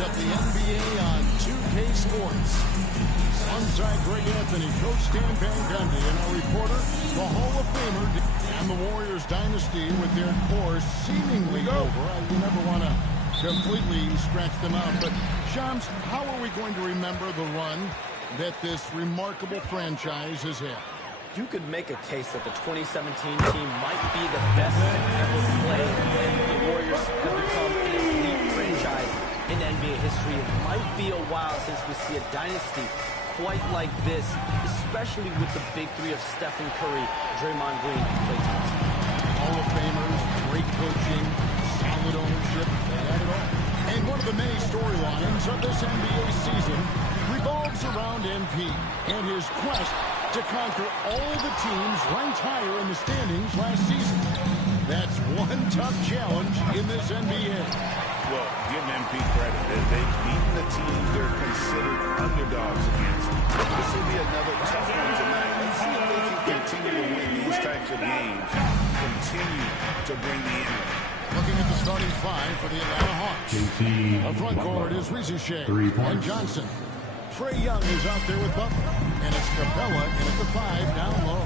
of the NBA on 2K Sports. Alongside Greg Anthony, Coach Stan Van Gundy, and our reporter, the Hall of Famer, and the Warriors dynasty with their core seemingly over. You never want to completely scratch them out. But, Shams, how are we going to remember the run that this remarkable franchise has had? You could make a case that the 2017 team might be the best to ever play, and the Warriors have become an elite franchise in NBA history. It might be a while since we see a dynasty quite like this, especially with the big three of Stephen Curry, Draymond Green, and Klay Thompson. Hall of Famers, great coaching, solid ownership, they had it all. And one of the many storylines of this NBA season revolves around MP and his quest to conquer all the teams ranked higher in the standings last season. That's one tough challenge in this NBA. Well, give MP credit. They've beaten the teams they're considered underdogs against. This will be another tough one tonight. Let's see if they can continue to win these types of games. Continue to bring the energy. Looking at the starting five for the Atlanta Hawks. Up front court is Rizu Shea and Johnson. Trae Young is out there with Butler. And it's Capella in at the 5 down low.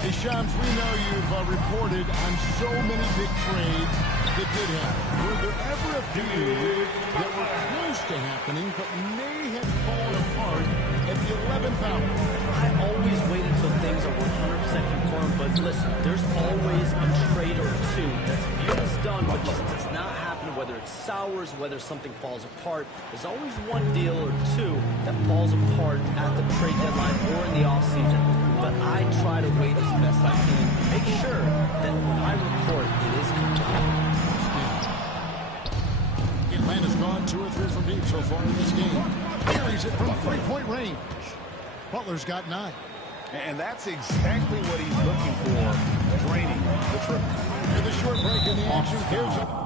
Hey, Shams, we know you've reported on so many big trades that did happen. Were there ever a few that were close to happening but may have fallen apart at the 11th hour? I always wait until things are 100% confirmed, but listen, there's always a trade or two that's viewed as done, but just does not happen, whether it sours, whether something falls apart. There's always one deal or two that falls apart at the trade deadline or in the offseason, but I try to wait as best I can to make sure that when I report, it is complete. Atlanta's gone 2 or 3 from deep so far in this game. Carries it from three-point range. Butler's got 9. And that's exactly what he's looking for, draining the triple. And the short break in the action gives up.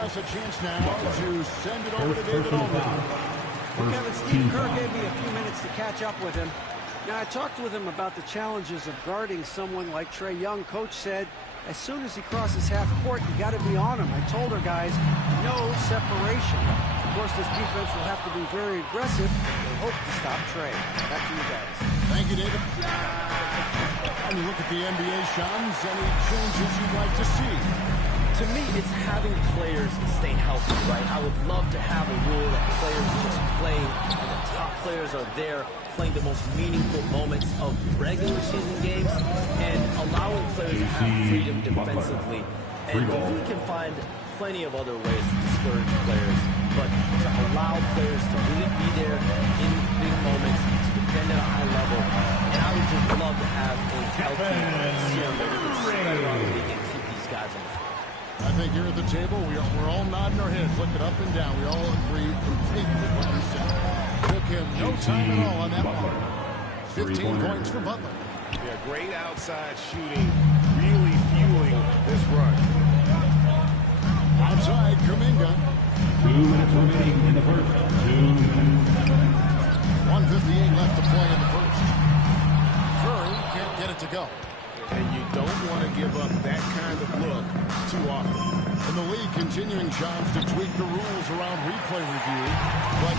Has a chance now to send it over to David Aldridge. Well, Kevin, Steve Kerr gave me a few minutes to catch up with him. Now, I talked with him about the challenges of guarding someone like Trae Young. Coach said, as soon as he crosses half court, you got to be on him. I told our guys, no separation. Of course, this defense will have to be very aggressive. They hope to stop Trae. Back to you guys. Thank you, David. When you look at the NBA, Shams, any changes you'd like to see? To me, it's having players stay healthy, right? I would love to have a rule that players just play, and the top players are there playing the most meaningful moments of regular season games, and allowing players to have freedom defensively. And we can find plenty of other ways to discourage players, but to allow players to really be there in big moments, to defend at a high level, and I would just love to have a healthy serum that we can spread around the league and keep these guys on the floor. I think here at the table, we're all nodding our heads, looking up and down. We all agree completely with what you said. Took him no time at all on that one. 15 points for Butler. Yeah, great outside shooting, really fueling this run. Outside, Kuminga. 2 minutes remaining in the first. 2 minutes. 1:58 left to play in the first. Curry can't get it to go. And you don't want to give up that kind of look too often. And the league continuing, Shams, to tweak the rules around replay review. But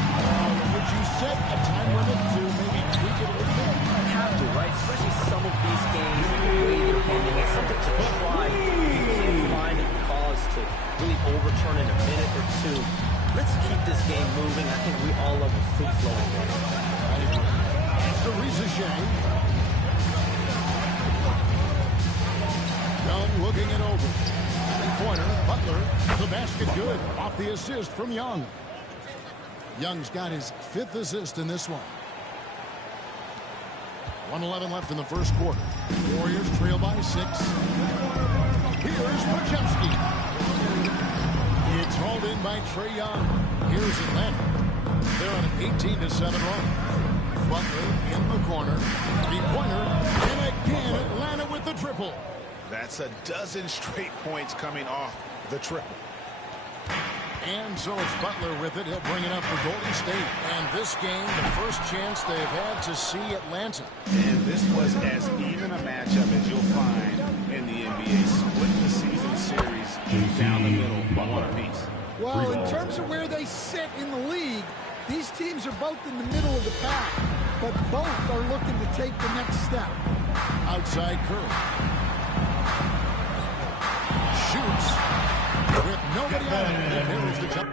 of a free-flowing game. It's to Rizachet. Young looking it over. Three-pointer, Butler, the basket good. Off the assist from Young. Young's got his 5th assist in this one. 1:11 left in the first quarter. Warriors trail by 6. Here's Podziemski. It's hauled in by Trae Young. Here's Atlanta. They're on an 18-7 run. Butler in the corner. Three-pointer. And again, Atlanta with the triple. That's a dozen straight points coming off the triple. And so it's Butler with it. He'll bring it up for Golden State. And this game, the first chance they've had to see Atlanta. And this was as even a matchup as you'll find in the NBA. Split the season series down the middle, one apiece. Well, in terms of where they sit in the league, these teams are both in the middle of the pack, but both are looking to take the next step. Outside Curry. Shoots. With nobody out. There is the jump.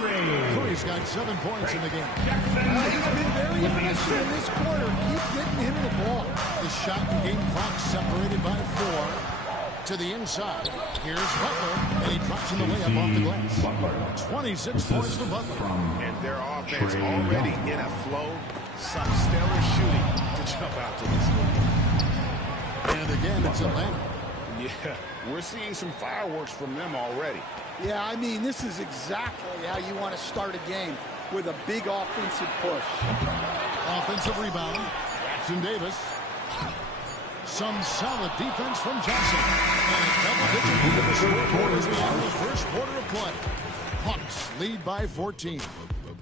Curry's got 7 points in the game. He's been very efficient in this quarter. Keep getting him the ball. The shot and game clock separated by 4. To the inside. Here's Butler, and he drops in the layup off the glass. 26 points for Butler. And their offense already in a flow. Some stellar shooting to jump out to this lead. And again, it's Atlanta. Yeah, we're seeing some fireworks from them already. Yeah, I mean, this is exactly how you want to start a game, with a big offensive push. Offensive rebound. Jackson Davis. Some solid defense from Johnson. And a double-digit lead in the scoreboard as we enter the first quarter of play. Hawks lead by 14.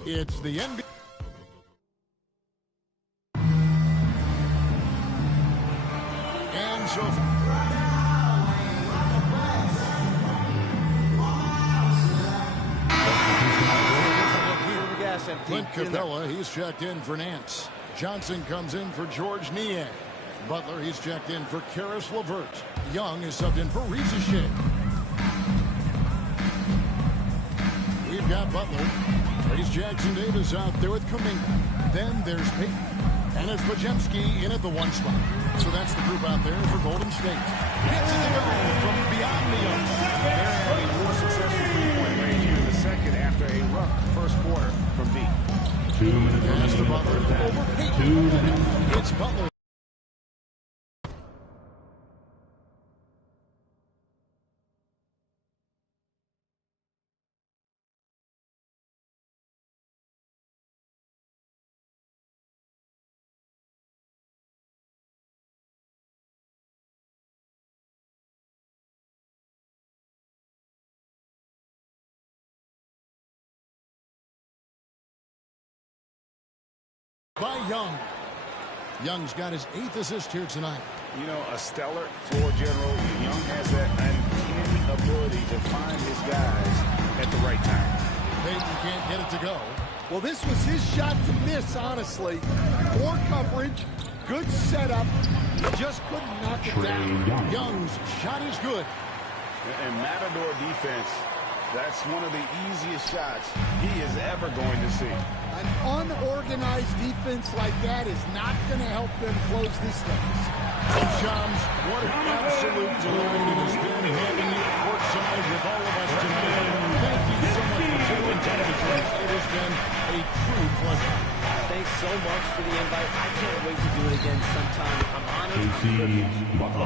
It's the NBA. And so Clint Capella, he's checked in for Nance. Johnson comes in for George Niang. Butler, he's checked in for Karis LeVert. Young is subbed in for Riza. We've got Butler. Trace Jackson Davis out there with Kuminga. Then there's Payton. And it's Podziemski in at the 1 spot. So that's the group out there for Golden State. Gets it to go from beyond the arc. They're having more successful three-point range here in the second after a rough first quarter from deep. 2 minutes Pass to Butler over Payton. It's Butler. By Young. Young's got his 8th assist here tonight. You know, a stellar floor general. Young has that uncanny ability to find his guys at the right time. Payton can't get it to go. Well, this was his shot to miss, honestly. Poor coverage, good setup. He just couldn't knock it down. Young's shot is good. And Matador defense, that's one of the easiest shots he is ever going to see. An unorganized defense like that is not going to help them close this deficit. Shams, what an absolute delight it has been having you courtside with all of us tonight. Thank you so much for taking time to join us. It has been a true pleasure. Thanks so much for the invite. I can't wait to do it again sometime. I'm honored.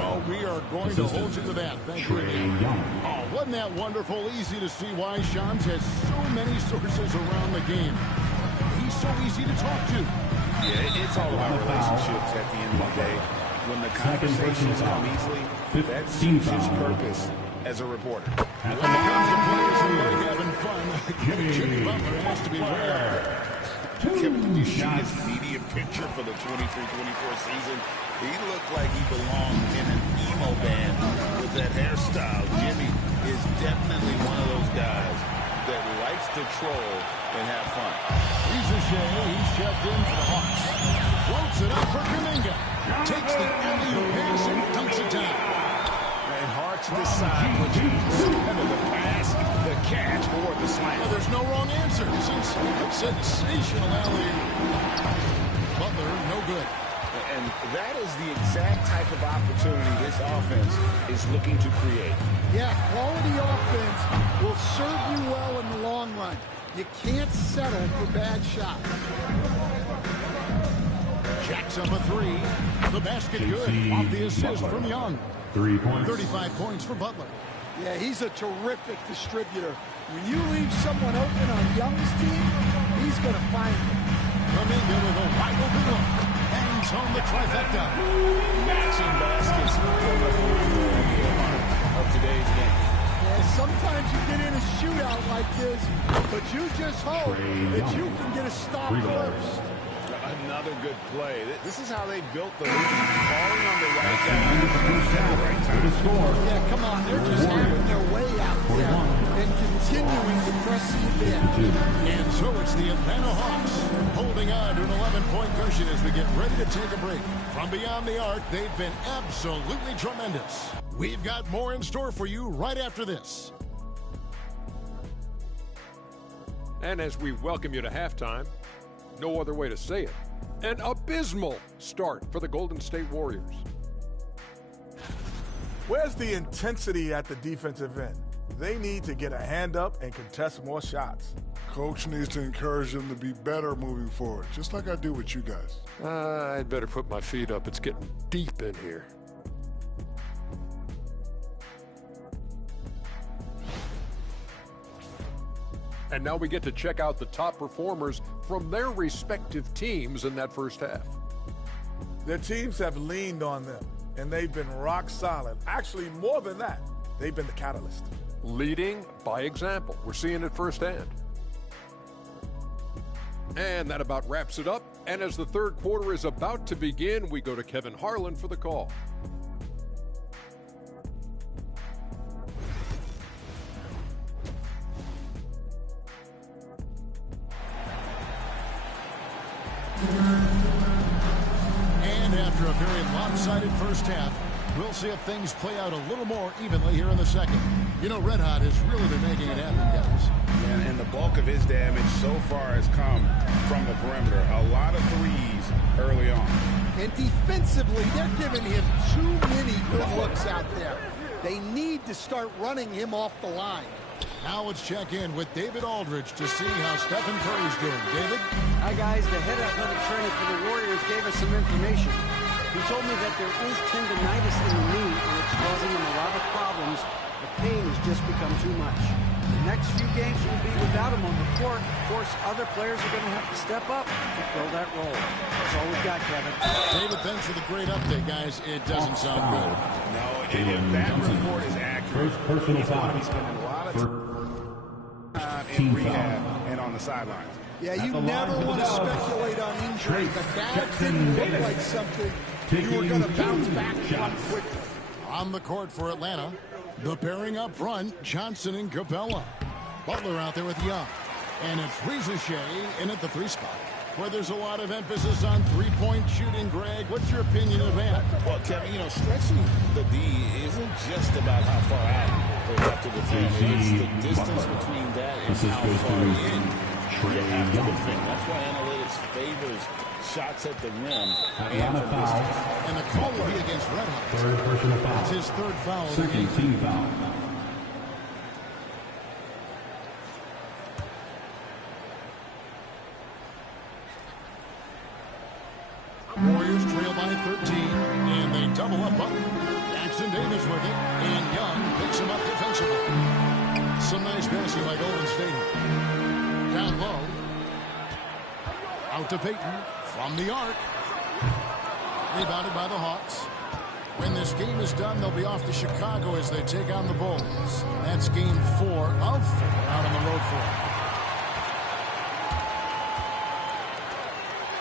Oh, we are going to hold you to that. Thank you again. Oh, wasn't that wonderful? Easy to see why Shams has so many sources around the game. He's so easy to talk to. Yeah, it's all about relationships at the end of the day. When the conversations come easily, that's his purpose as a reporter. When it comes to players who like having fun, Jimmy Butler has to be rare. Kevin, did you see his media picture for the 23-24 season? He looked like he belonged in an emo band with that hairstyle. Jimmy is definitely one of those guys that likes to troll and have fun. He's checked in for the Hawks. Floats it up for Kuminga. Takes the alley-oop pass and dunks it down. And hard to decide which is the pass, the catch, or the slam. Well, there's no wrong answer. Sensational alley-oop. Butler, no good. And that is the exact type of opportunity this offense is looking to create. Yeah, quality offense will serve you well in the long run. You can't settle for bad shots. Jacks up a 3. The basket good. Off the assist from Young. 3 points. 35 points for Butler. Yeah, he's a terrific distributor. When you leave someone open on Young's team, he's going to find them. Kuminga with a wide open look. Hangs on the trifecta. Matching baskets of today's game. Yeah, sometimes you get in a shootout like this, but you just hope that you can get a stop first. Another good play. This is how they built the lead. Falling on the right guy at the right time. Yeah, come on. They're just having their way out there and continuing to press the advantage. And so it's the Atlanta Hawks holding on to an 11-point cushion as we get ready to take a break. From beyond the arc, they've been absolutely tremendous. We've got more in store for you right after this. And as we welcome you to halftime, no other way to say it, an abysmal start for the Golden State Warriors. Where's the intensity at the defensive end? They need to get a hand up and contest more shots. Coach needs to encourage them to be better moving forward, just like I do with you guys. I'd better put my feet up. It's getting deep in here. And now we get to check out the top performers from their respective teams in that first half. Their teams have leaned on them, and they've been rock solid. Actually, more than that, they've been the catalyst. Leading by example. We're seeing it firsthand. And that about wraps it up. And as the third quarter is about to begin, we go to Kevin Harlan for the call. And after a very lopsided first half, we'll see if things play out a little more evenly here in the second. You know, Red Hot has really been making it happen, guys. Yeah, and the bulk of his damage so far has come from the perimeter. A lot of threes early on. And defensively, they're giving him too many good looks out there. They need to start running him off the line. Now let's check in with David Aldridge to see how Stephen Curry's doing. David? Hi, guys. The head athletic trainer for the Warriors gave us some information. He told me that there is tendonitis in the knee, and it's causing him a lot of problems. The pain has just become too much. The next few games will be without him on the court. Of course, other players are going to have to step up to fill that role. That's all we've got, Kevin. David, thanks for the great update, guys. It doesn't sound good. No, and if that report is accurate, Personal foul. he's spending a lot of time in rehab and on the sidelines. Yeah, you never want to speculate on injury, but that didn't look like something you were going to bounce back from quickly. On the court for Atlanta, the pairing up front, Johnson and Capella. Butler out there with Young. And it's Rizuche in at the 3 spot, where there's a lot of emphasis on three-point shooting. Greg, what's your opinion of that? Well, Kevin, you know, stretching the D isn't just about how far out they have to defend. It's the distance between that and how far in you have to defend. That's why analytics favors shots at the rim and from distance. And the call will be against Red Hot. Third personal foul. That's his third foul of the Second game. team foul. Warriors trail by 13, and they double up Butler. Jackson Davis with it, and Young picks him up defensively. Some nice passing by Golden State. Down low. Out to Payton from the arc. Rebounded by the Hawks. When this game is done, they'll be off to Chicago as they take on the Bulls. That's game 4 of 4 out on the road for them.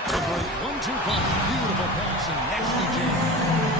A great 1-2 punch. Beautiful pass and nasty jam.